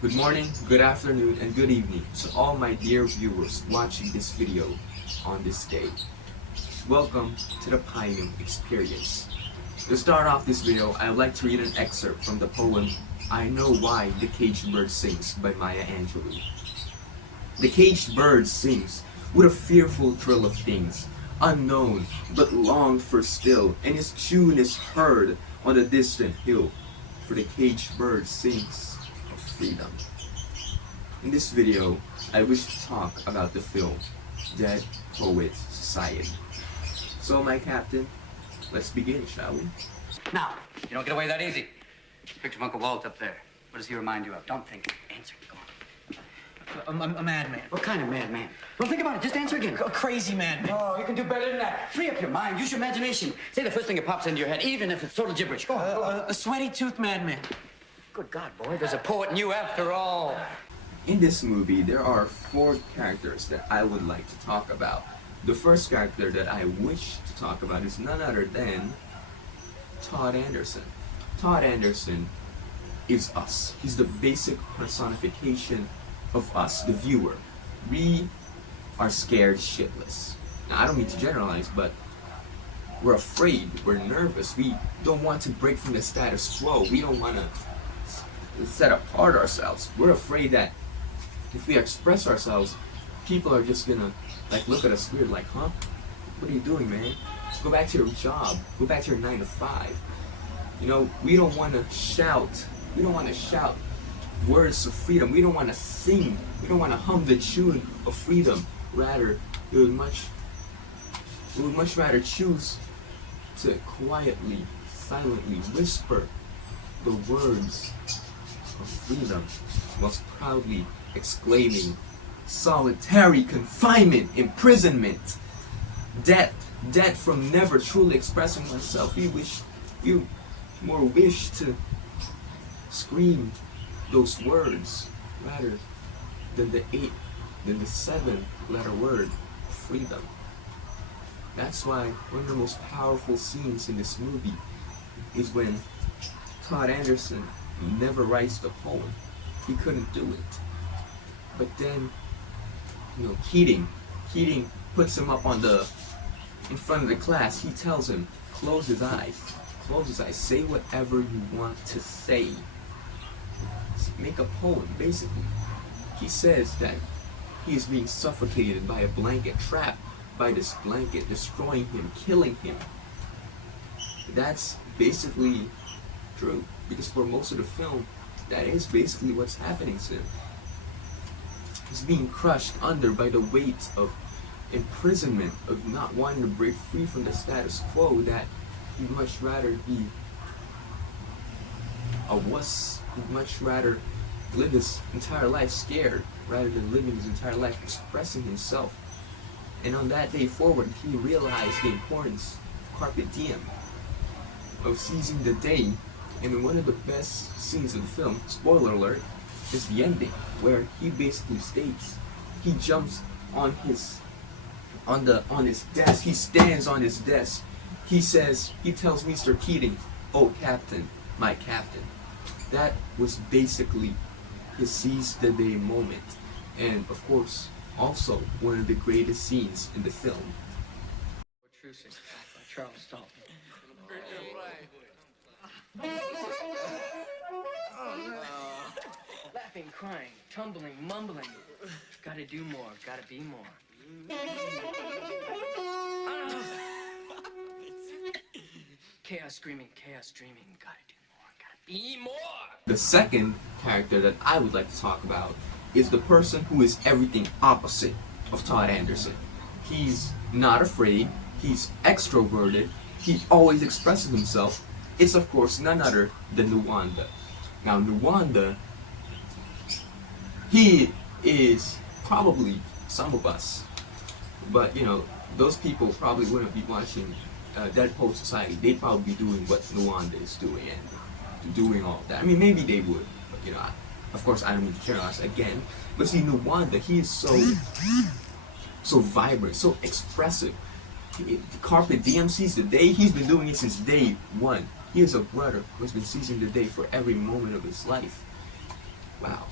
Good morning, good afternoon, and good evening to all my dear viewers watching this video on this day. Welcome to the Pioneer Experience. To start off this video, I would like to read an excerpt from the poem I Know Why the Caged Bird Sings by Maya Angelou. The caged bird sings with a fearful thrill of things unknown but longed for still, and his tune is heard on the distant hill, for the caged bird sings of freedom. In this video, I wish to talk about the film Dead Poets Society. So my captain, let's begin, shall we? Now, you don't get away that easy. Picture of Uncle Walt up there. What does he remind you of? Don't think. Answer. Go on. A madman. What kind of madman? Well, think about it. Just answer again. A crazy madman. Oh, you can do better than that. Free up your mind. Use your imagination. Say the first thing that pops into your head, even if it's total gibberish. Go on. Go on. A sweaty-toothed madman. Good God, boy. There's a poet in you after all. In this movie, there are 4 characters that I would like to talk about. The first character that I wish to talk about is none other than Todd Anderson. Todd Anderson is us. He's the basic personification of us, the viewer. We are scared shitless. Now, I don't mean to generalize, but we're afraid, we're nervous, we don't want to break from the status quo, we don't want to set apart ourselves. We're afraid that if we express ourselves, people are just gonna look at us weird, like, huh? What are you doing, man? Go back to your job, go back to your 9 to 5. You know, we don't want to shout. We don't want to shout words of freedom. We don't want to sing. We don't want to hum the tune of freedom. Rather, we would much rather choose to quietly, silently whisper the words of freedom, whilst proudly exclaiming, solitary confinement, imprisonment, death from never truly expressing myself. You more wish to scream those words rather than the 7-letter word, freedom. That's why one of the most powerful scenes in this movie is when Todd Anderson never writes the poem. He couldn't do it. But then, Keating puts him up in front of the class. He tells him, close his eyes, say whatever you want to say. Make a poem, basically. He says that he is being suffocated by a blanket, trapped by this blanket, destroying him, killing him. That's basically true, because for most of the film, that is basically what's happening to him. He's being crushed under by the weight of imprisonment, of not wanting to break free from the status quo, that he'd much rather be a wuss. He'd much rather live his entire life scared rather than living his entire life expressing himself. And on that day forward, he realized the importance of Carpe Diem, of seizing the day. And in one of the best scenes of the film, spoiler alert, is the ending, where he basically states, he jumps on his desk, he stands on his desk, he tells Mr. Keating, "Oh Captain, my captain." That was basically his seize the day moment, and of course also one of the greatest scenes in the film. Laughing, crying, tumbling, mumbling. Gotta do more, gotta be more. Chaos dreaming, gotta do more, gotta be more. The second character that I would like to talk about is the person who is everything opposite of Todd Anderson. He's not afraid, he's extroverted, he always expresses himself. It's of course none other than Nuwanda. Now Nuwanda, he is probably some of us, but those people probably wouldn't be watching Dead Poets Society. They'd probably be doing what Nuwanda is doing and doing all of that. I mean, maybe they would, but of course I don't mean to generalize again. But see, Nuwanda, he is so vibrant, so expressive. Carpe Diem, seize the day. He's been doing it since day one. He is a brother who has been seizing the day for every moment of his life. Wow.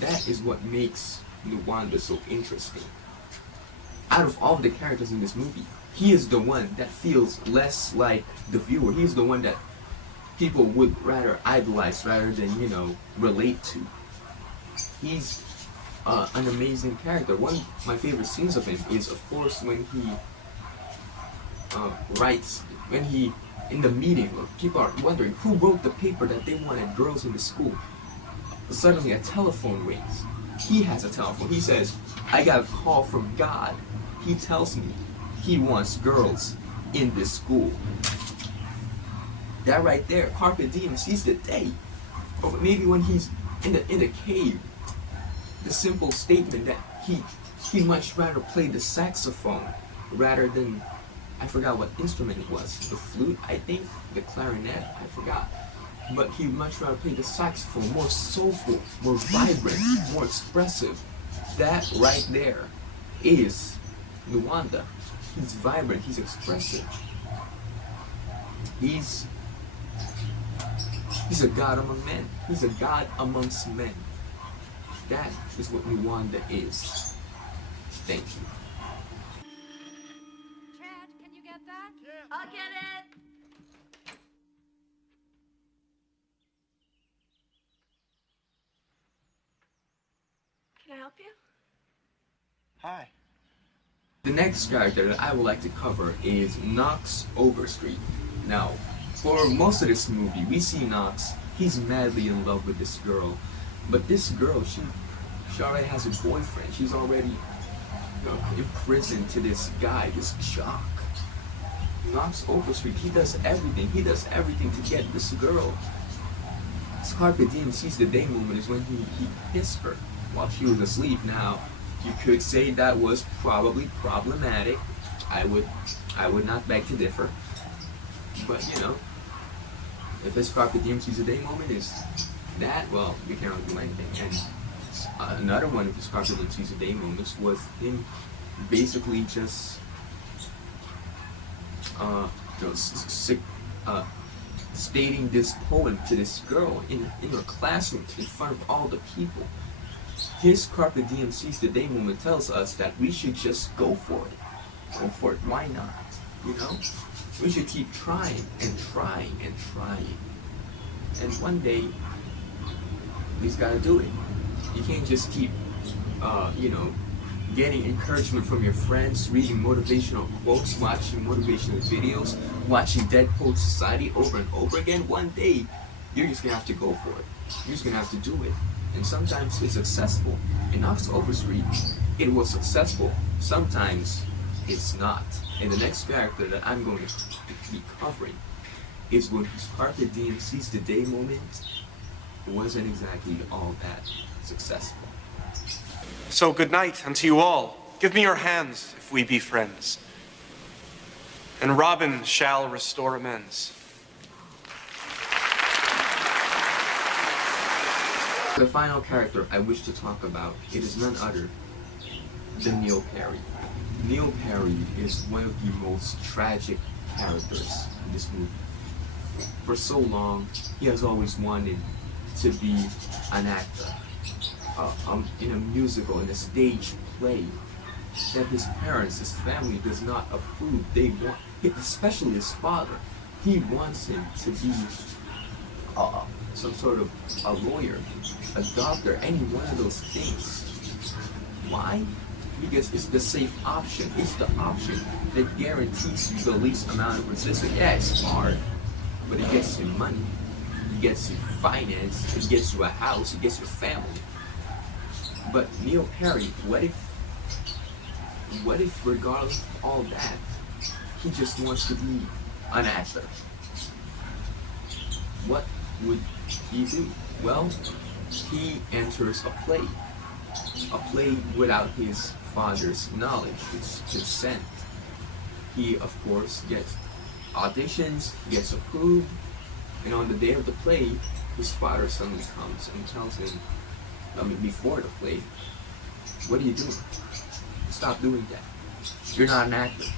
That is what makes Nuwanda so interesting. Out of all the characters in this movie, he is the one that feels less like the viewer. He's the one that people would rather idolize rather than, relate to. He's an amazing character. One of my favorite scenes of him is, of course, when he in the meeting, people are wondering who wrote the paper that they wanted girls in the school. Suddenly a telephone rings. He has a telephone. He says, I got a call from God. He tells me he wants girls in this school. That right there, Carpe Diem sees the day. Or maybe when he's in the cave, the simple statement that he'd much rather play the saxophone rather than, I forgot what instrument it was. The flute, I think, the clarinet, I forgot. But he'd much rather play the saxophone, more soulful, more vibrant, more expressive. That right there is Nuwanda. He's vibrant, he's expressive. He's a god among men. He's a god amongst men. That is what Nuwanda is. Thank you. Chad, can you get that? Yeah. I'll get it. Can I help you? Hi. The next character that I would like to cover is Knox Overstreet. Now, for most of this movie, we see Knox. He's madly in love with this girl, but this girl, she already has a boyfriend. She's already imprisoned to this guy, this jock. Knox Overstreet, he does everything. He does everything to get this girl. Carpe Diem sees the day moment is when he kissed her while she was asleep. Now, you could say that was probably problematic. I would not beg to differ. But if it's Carpe Diem sees the day moment is that, well, we can't really do anything. And another one of his Carpe Diem sees the day moments was him basically just stating this poem to this girl in a classroom in front of all the people. His Carpe Diem seize the day moment tells us that we should just go for it. Go for it. Why not? We should keep trying and trying and trying. And one day, we just gotta do it. You can't just keep, getting encouragement from your friends, reading motivational quotes, watching motivational videos, watching Dead Poet Society over and over again. One day, you're just gonna have to go for it. You're just gonna have to do it. And sometimes it's successful. In Knox Overstreet, it was successful. Sometimes it's not. And the next character that I'm going to be covering is when his Carpe Diem sees the day moment. It wasn't exactly all that successful. So good night unto you all. Give me your hands if we be friends. And Robin shall restore amends. The final character I wish to talk about, it is none other than Neil Perry. Neil Perry is one of the most tragic characters in this movie. For so long, he has always wanted to be an actor in a musical, in a stage play that his parents, his family does not approve. They want, especially his father, he wants him to be some sort of a lawyer, a doctor, any one of those things. Why? Because it's the safe option. It's the option that guarantees you the least amount of resistance. Yeah, it's hard, but it gets you money, it gets you finance, it gets you a house, it gets you a family. But Neil Perry, what if regardless of all that, he just wants to be an actor? What would he do? Well, he enters a play without his father's knowledge, his consent. He, of course, gets auditions, gets approved, and on the day of the play, his father suddenly comes and tells him, before the play, what are you doing? Stop doing that. You're not an actor.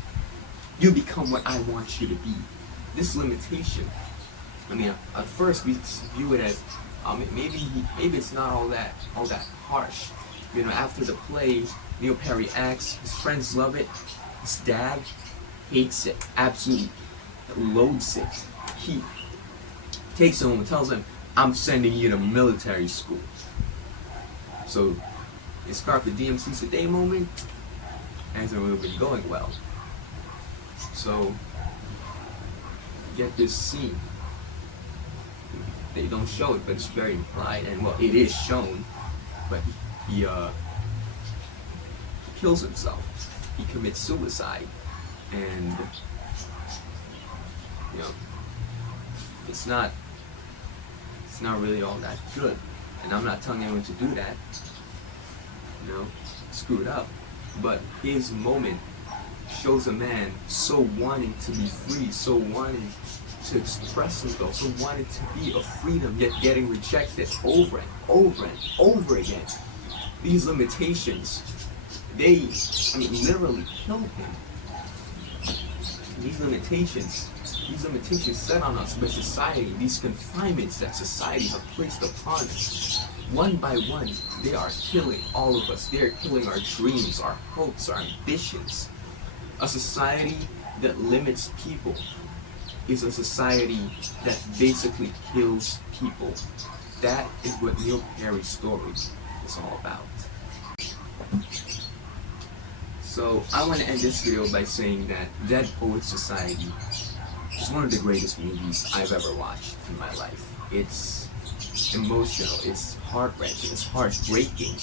You become what I want you to be. This limitation, at first we view it as maybe it's not all that harsh. You know, after the play, Neil Perry acts. His friends love it. His dad hates it. Absolutely loathes it. He takes him and tells him, "I'm sending you to military school." So his Carpe Diem seize the day moment hasn't really been going well. So get this scene. They don't show it, but it's very implied, and well, it is shown. But he kills himself. He commits suicide, and you know, it's not really all that good. And I'm not telling anyone to do that. You know, screw it up. But his moment shows a man so wanting to be free, so wanting to express himself, so wanting to be a freedom, yet getting rejected over and over and over again. These limitations, they literally killed him. These limitations set on us by society, these confinements that society have placed upon us, one by one, they are killing all of us. They are killing our dreams, our hopes, our ambitions. A society that limits people is a society that basically kills people. That is what Neil Perry's story is all about. So I want to end this video by saying that Dead Poets Society is one of the greatest movies I've ever watched in my life. It's emotional, it's heart-wrenching, it's heartbreaking,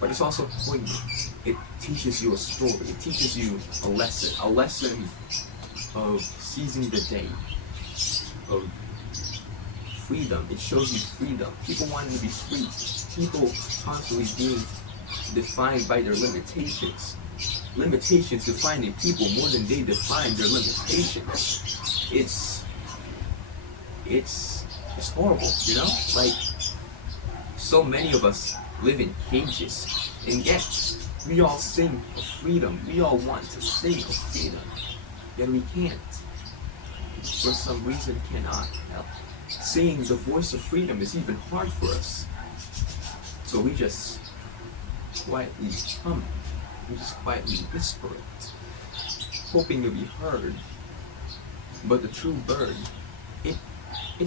but it's also poignant. It teaches you a story, it teaches you a lesson of seizing the day, of freedom. It shows you freedom. People wanting to be free. People constantly being defined by their limitations. Limitations defining people more than they define their limitations. It's horrible, you know? Like, so many of us live in cages, and yet we all sing of freedom. We all want to sing of freedom, yet we can't. For some reason, cannot. Singing the voice of freedom is even hard for us. So we just quietly hum. We just quietly whisper it, hoping to be heard. But the true bird, it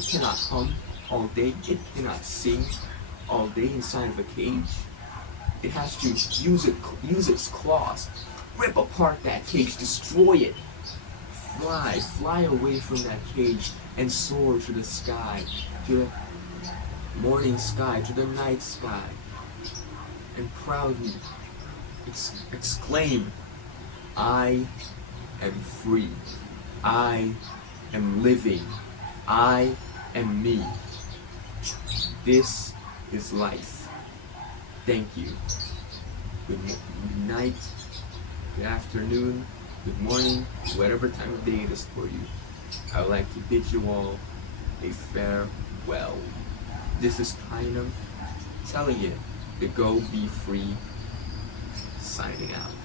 cannot hum all day. It cannot sing all day inside of a cage. It has to use its claws, rip apart that cage, destroy it, fly away from that cage, and soar to the sky, to the morning sky, to the night sky, and proudly exclaim, "I am free. I am living. I am me. This is life." Thank you. Good night, good afternoon, good morning, whatever time of day it is for you. I would like to bid you all a farewell. This is Keating telling you to go be free, signing out.